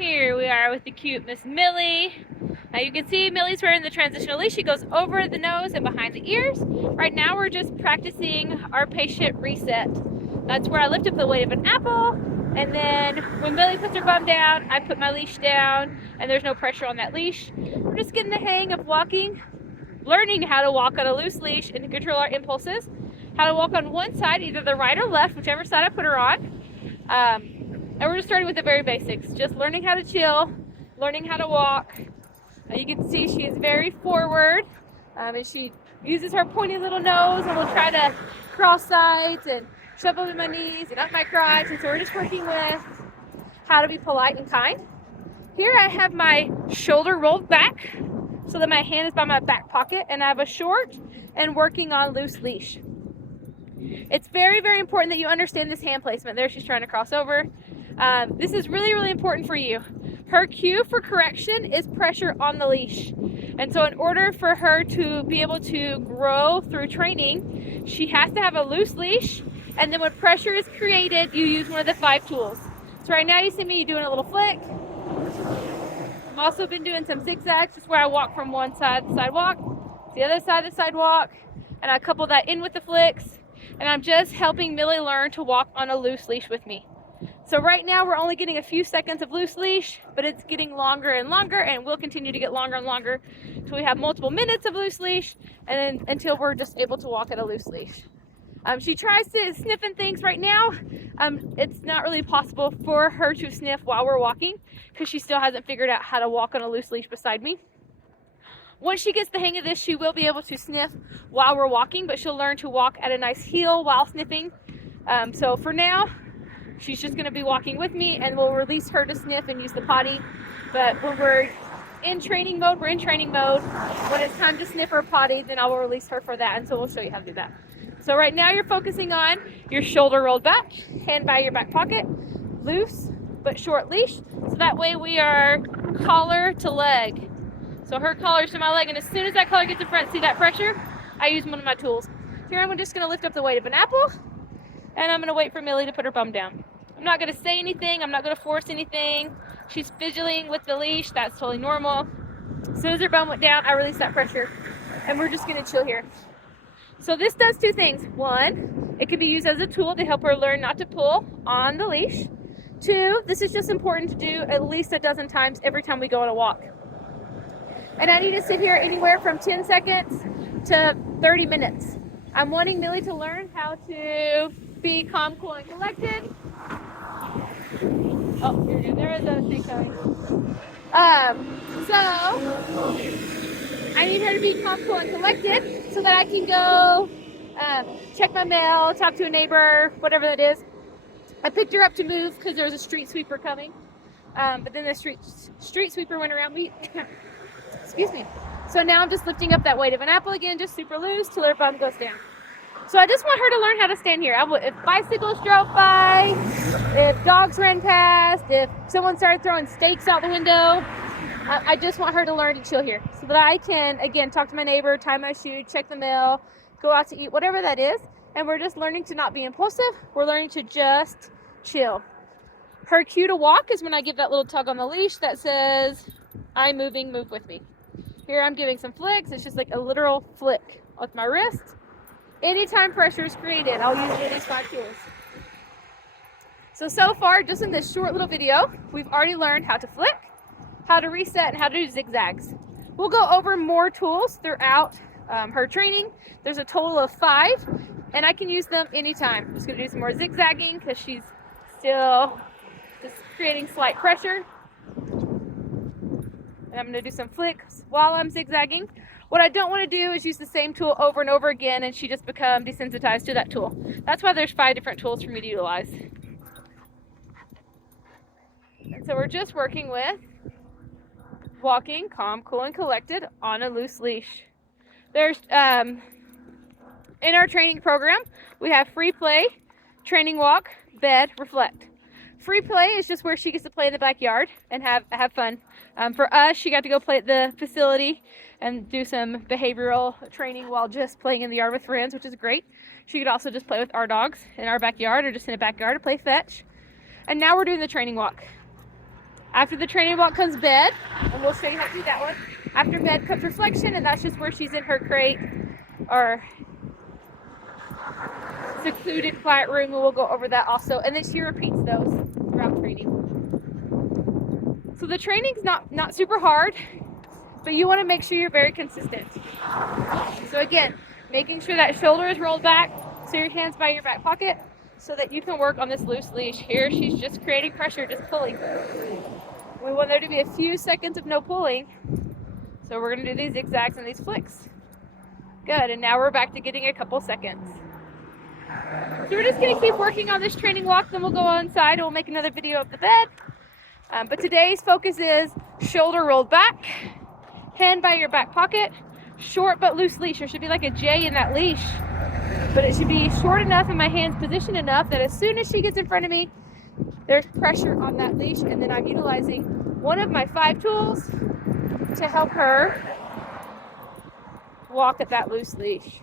Here we are with the cute Miss Millie. Now you can see Millie's wearing the transitional leash. She goes over the nose and behind the ears. Right now we're just practicing our patient reset. That's where I lift up the weight of an apple, and then when Millie puts her bum down, I put my leash down, and there's no pressure on that leash. We're just getting the hang of walking, learning how to walk on a loose leash and to control our impulses, how to walk on one side, either the right or left, whichever side I put her on. And we're just starting with the very basics, just learning how to chill, learning how to walk. You can see she is very forward, and she uses her pointy little nose, and we'll try to cross sides and shove up in my knees and up my crotch. And so we're just working with how to be polite and kind. Here I have my shoulder rolled back so that my hand is by my back pocket, and I have a short and working on loose leash. It's very, very important that you understand this hand placement. There she's trying to cross over. This is really, really important for you. Her cue for correction is pressure on the leash. And so in order for her to be able to grow through training, she has to have a loose leash. And then when pressure is created, you use one of the 5 tools. So right now you see me doing a little flick. I've also been doing some zigzags, just where I walk from one side of the sidewalk to the other side of the sidewalk. And I couple that in with the flicks. And I'm just helping Millie learn to walk on a loose leash with me. So right now we're only getting a few seconds of loose leash, but it's getting longer and longer, and we'll continue to get longer and longer until we have multiple minutes of loose leash, and then until we're just able to walk at a loose leash. She tries to sniff in things right now. It's not really possible for her to sniff while we're walking because she still hasn't figured out how to walk on a loose leash beside me. Once she gets the hang of this, she will be able to sniff while we're walking, but she'll learn to walk at a nice heel while sniffing. So for now, she's just going to be walking with me, and we'll release her to sniff and use the potty. But when we're in training mode, we're in training mode. When it's time to sniff or potty, then I will release her for that, and so we'll show you how to do that. So right now you're focusing on your shoulder rolled back, hand by your back pocket, loose but short leash. So that way we are collar to leg. So her collar's to my leg, and as soon as that collar gets in front, see that pressure? I use one of my tools. Here I'm just going to lift up the weight of an apple, and I'm going to wait for Millie to put her bum down. I'm not going to say anything. I'm not going to force anything. She's fidgeting with the leash. That's totally normal. As soon as her bum went down, I released that pressure, and we're just going to chill here. So this does 2 things. 1, it can be used as a tool to help her learn not to pull on the leash. 2, this is just important to do at least a dozen times every time we go on a walk. And I need to sit here anywhere from 10 seconds to 30 minutes. I'm wanting Millie to learn how to be calm, cool, and collected. Oh, here we go. There is a thing coming. So I need her to be calm, cool, and collected so that I can go check my mail, talk to a neighbor, whatever that is. I picked her up to move because there was a street sweeper coming. But then the street sweeper went around me. Excuse me. So now I'm just lifting up that weight of an apple again, just super loose till her bum goes down. So I just want her to learn how to stand here. If bicycles drove by, if dogs ran past, if someone started throwing steaks out the window, I just want her to learn to chill here so that I can, again, talk to my neighbor, tie my shoe, check the mail, go out to eat, whatever that is. And we're just learning to not be impulsive. We're learning to just chill. Her cue to walk is when I give that little tug on the leash that says, I'm moving, move with me. Here I'm giving some flicks. It's just like a literal flick with my wrist. Anytime pressure is created, I'll use one of these 5 tools. So far, just in this short little video, we've already learned how to flick, how to reset, and how to do zigzags. We'll go over more tools throughout her training. There's a total of 5, and I can use them anytime. I'm just going to do some more zigzagging because she's still just creating slight pressure. And I'm going to do some flicks while I'm zigzagging. What I don't want to do is use the same tool over and over again and she just become desensitized to that tool. That's why there's 5 different tools for me to utilize. And so we're just working with walking calm, cool, and collected on a loose leash. There's in our training program, we have free play, training walk, bed, reflect. Free play is just where she gets to play in the backyard and have fun. For us, she got to go play at the facility and do some behavioral training while just playing in the yard with friends, which is great. She could also just play with our dogs in our backyard or just in a backyard to play fetch. And now we're doing the training walk. After the training walk comes bed, and we'll show you how to do that one. After bed comes reflection, and that's just where she's in her crate or secluded quiet room, and we'll go over that also. And then she repeats those throughout training. So the training's not super hard, but you want to make sure you're very consistent. So again, making sure that shoulder is rolled back, so your hand's by your back pocket, so that you can work on this loose leash. Here she's just creating pressure, just pulling. We want there to be a few seconds of no pulling, so we're going to do these zigzags and these flicks. Good, and now we're back to getting a couple seconds. So we're just going to keep working on this training walk, then we'll go inside and we'll make another video of the bed. But today's focus is shoulder rolled back, hand by your back pocket, short but loose leash. There should be like a J in that leash, but it should be short enough and my hand's positioned enough that as soon as she gets in front of me, there's pressure on that leash, and then I'm utilizing one of my 5 tools to help her walk at that loose leash.